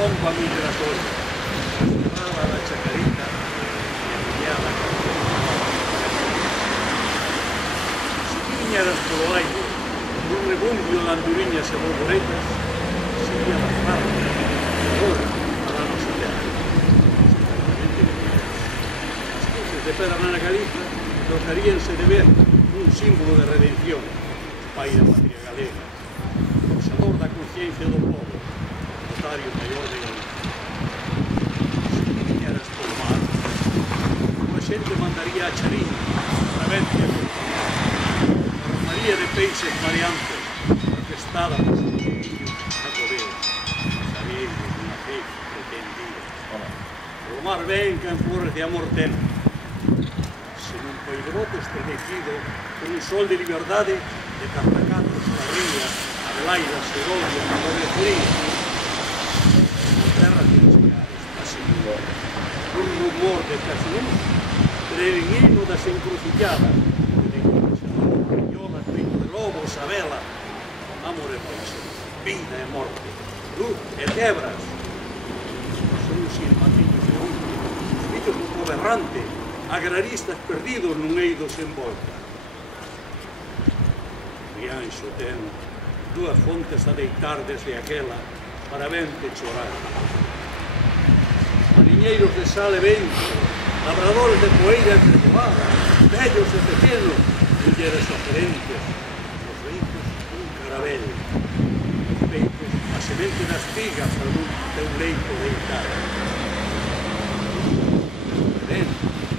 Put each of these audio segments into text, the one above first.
pompa migratoria, cerrada la chacarita y alineada con si viñeras polo aire, un rebumbio de anduriñas e borboletas, sería la farra, ahora, para a nosa terra. As cruces de pedra na Galiza trocaríanse de ver un símbolo de redención, pai da patria galega, causador da conciencia do povo, notario maior de Galicia. Se viñeras polo mar, a xente mandaría a chariña, a vente a armaría de peixes mareantes, orquestada por sus niños jacobeos, sabiendo de unha fe pretendida. O mar ven que en flores de amor ten, sen un poideroto estremecido, con un sol de liberdade, de cartacatos, parrillas, adelaida, segovia, florecería. A terra que chegar está segura, un rumor de casinús, peregrino das encrucilladas, lobos, a vela, amor e paixón, vida e morte, luz e tebras. Son os silmatillos de onde, os fillos do povo errante, agraristas perdidos nun eido sen volta. Rianxo ten dúas fontes a deitar desde aquela para vente chorar. Mariñeiros de sal e vento, labradores de poeira entrelevada, vellos e pequenos, mulleres oferentes, carabel, os peitos, a semente das figas ao teu leito deitar. Ben,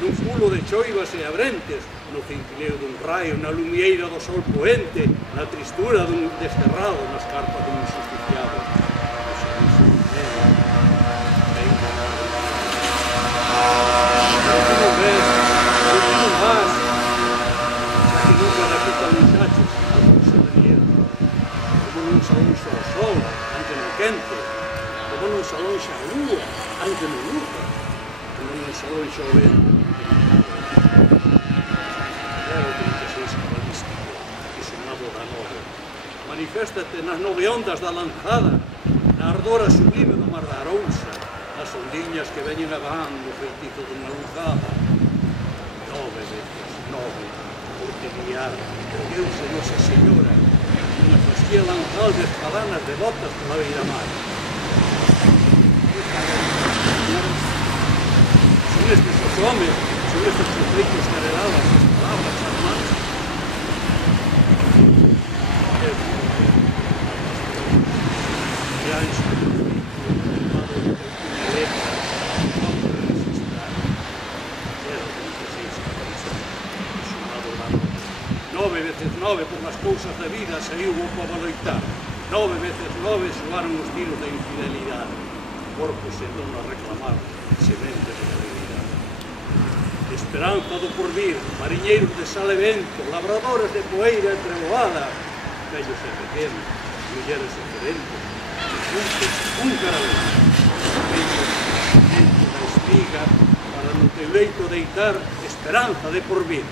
nun fulo de choivas e abrentes, no cintileo dun raio, na lumieira do sol poente, na tristura dun desterrado, nas carpas dun injusticiado. O servizo de nela, ben ganado. Pero tu non ves, tu non vas, xa que nunca da quita muchachos, non salonxa o sol, anque no quente, como non salonxa a lúa, anque no luta, como non salonxa o vento, era o 36 cabalístico, que sonado da nove. Maniféstate nas nove ondas da lanzada, na ardora sublime do mar da Arousa, nas ondiñas que veñen abando o feitizo dunha luzada. 9 veces, 9, por te guiar, o Deus de Nosa Señora, unha fasquía lanzal de espadanas de botas pola beira-mar. Son estes os homes, son estes os feitos careladas, as palabras, as mans. Ya en su llamado de letra, no puede resistir. 0,36 caballistas, sumado da nota. 9 veces 9 por las cousas da vida saiu o povo a loitar. 9 veces 9 soaron os tiros da infidelidade. Corpos se torna a reclamar semente de galeridade. Esperanza do porvir, mariñeiros de sal e vento, labradores de poeira entrevoada, vellos e pequenos, mulleres oferentes, juntos un carabel. Dentro da espiga, para no teu leito deitar, esperanza de porvir.